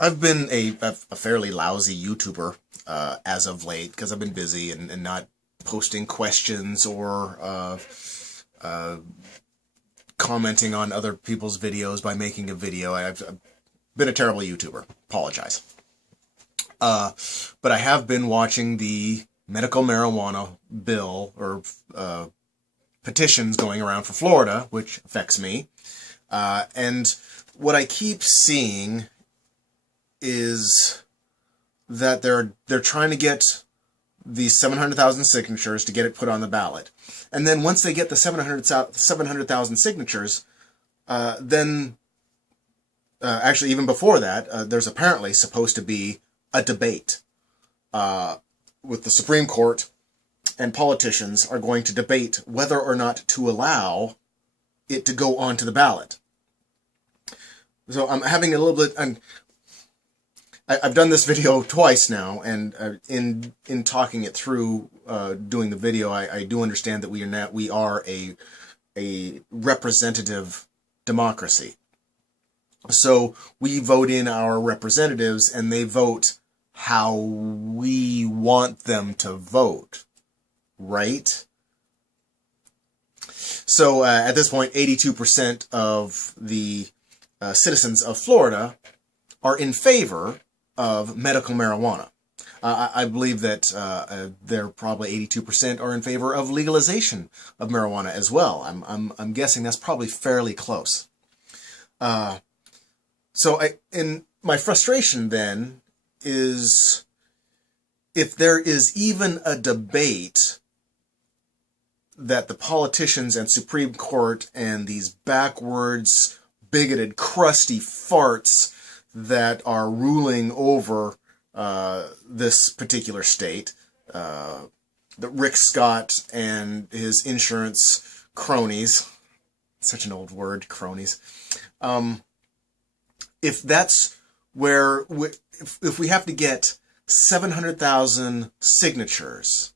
I've been a fairly lousy YouTuber as of late because I've been busy and not posting questions or commenting on other people's videos by making a video. I've been a terrible YouTuber. Apologize. But I have been watching the medical marijuana bill or petitions going around for Florida, which affects me. And what I keep seeing is that they're trying to get these 700,000 signatures to get it put on the ballot. And then once they get the 700,000 signatures, then actually even before that, there's apparently supposed to be a debate with the Supreme Court, and politicians are going to debate whether or not to allow it to go onto the ballot. So I'm having a little bit, and I've done this video twice now, and in talking it through, doing the video, I do understand that we are a representative democracy. So we vote in our representatives, and they vote how we want them to vote, right? So at this point, 82% of the citizens of Florida are in favor of medical marijuana. I believe that they're probably 82% are in favor of legalization of marijuana as well. I'm guessing that's probably fairly close. So in my frustration then is if there is even a debate that the politicians and Supreme Court and these backwards, bigoted, crusty farts that are ruling over this particular state, that Rick Scott and his insurance cronies, such an old word, cronies, if that's where, if we have to get 700,000 signatures,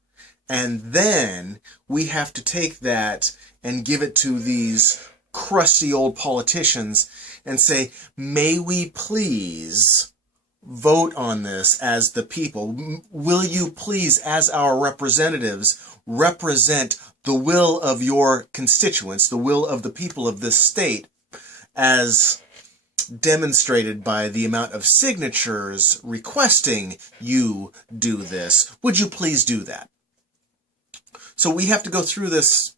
and then we have to take that and give it to these crusty old politicians and say, may we please vote on this as the people? Will you please, as our representatives, represent the will of your constituents, the will of the people of this state, as demonstrated by the amount of signatures requesting you do this? Would you please do that? So we have to go through this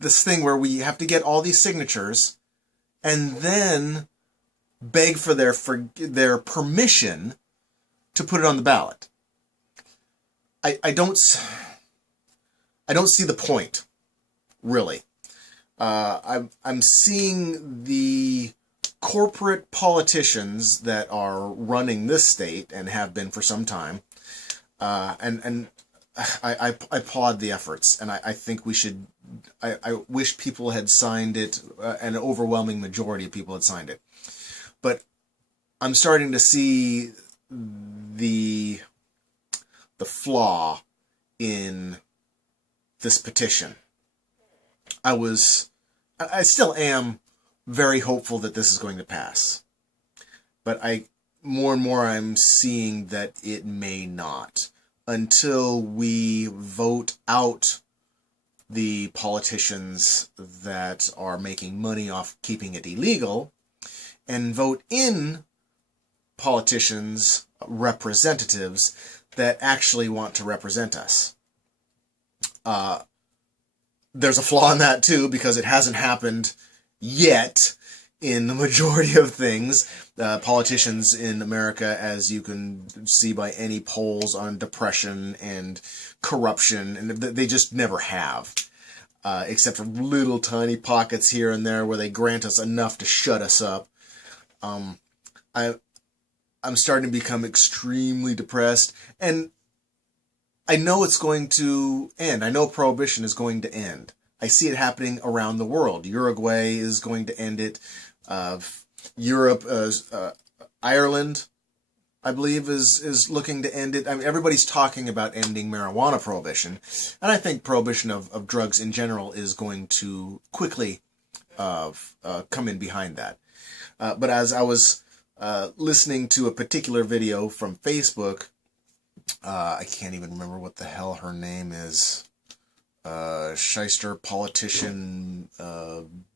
thing where we have to get all these signatures and then beg for their permission to put it on the ballot. I don't see the point, really. I'm seeing the corporate politicians that are running this state and have been for some time, and I applaud the efforts, and I think we should. I wish people had signed it, an overwhelming majority of people had signed it. But I'm starting to see the flaw in this petition. I still am very hopeful that this is going to pass. But more and more I'm seeing that it may not, until we vote out the politicians that are making money off keeping it illegal, and vote in politicians, representatives that actually want to represent us. There's a flaw in that too, because it hasn't happened yet in the majority of things. Politicians in America, as you can see by any polls on depression and corruption, and they just never have. Except for little tiny pockets here and there where they grant us enough to shut us up. I'm starting to become extremely depressed, and I know it's going to end. I know prohibition is going to end. I see it happening around the world. Uruguay is going to end it. Europe, Ireland, I believe, is looking to end it. I mean, everybody's talking about ending marijuana prohibition, and I think prohibition of drugs in general is going to quickly come in behind that. But as I was listening to a particular video from Facebook. I can't even remember what the hell her name is. Shyster politician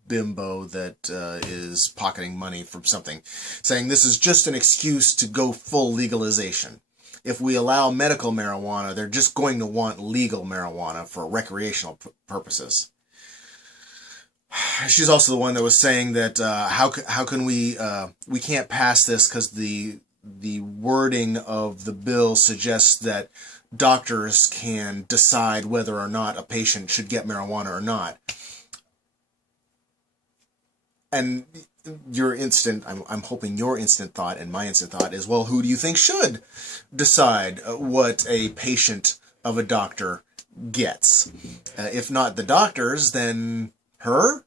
bimbo that is pocketing money from something, saying this is just an excuse to go full legalization. If we allow medical marijuana, they're just going to want legal marijuana for recreational purposes. She's also the one that was saying that how can we can't pass this because the wording of the bill suggests that doctors can decide whether or not a patient should get marijuana or not. And your instant, I'm hoping your instant thought and my instant thought is, well, who do you think should decide what a patient of a doctor gets? If not the doctors, then her?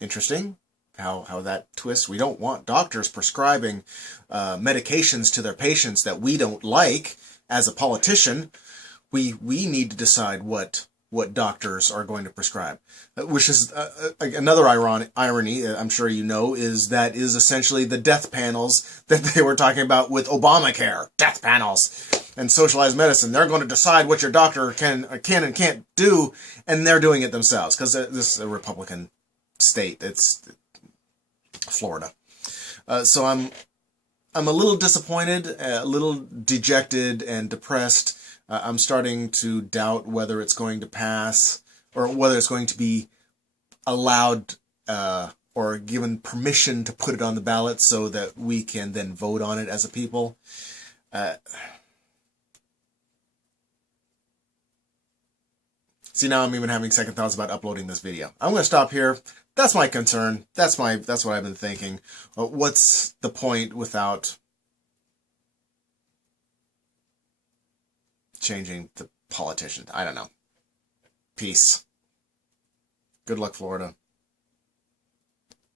Interesting how that twists. We don't want doctors prescribing medications to their patients that we don't like. As a politician, we need to decide what doctors are going to prescribe, which is another irony, I'm sure you know, is essentially the death panels that they were talking about with Obamacare. Death panels and socialized medicine. They're going to decide what your doctor can and can't do, and they're doing it themselves because this is a Republican state. It's Florida. So I'm a little disappointed, a little dejected and depressed. I'm starting to doubt whether it's going to pass or whether it's going to be allowed or given permission to put it on the ballot so that we can then vote on it as a people. See, now I'm even having second thoughts about uploading this video. I'm going to stop here. That's my concern. That's what I've been thinking. What's the point without changing the politicians? I don't know. Peace. Good luck, Florida.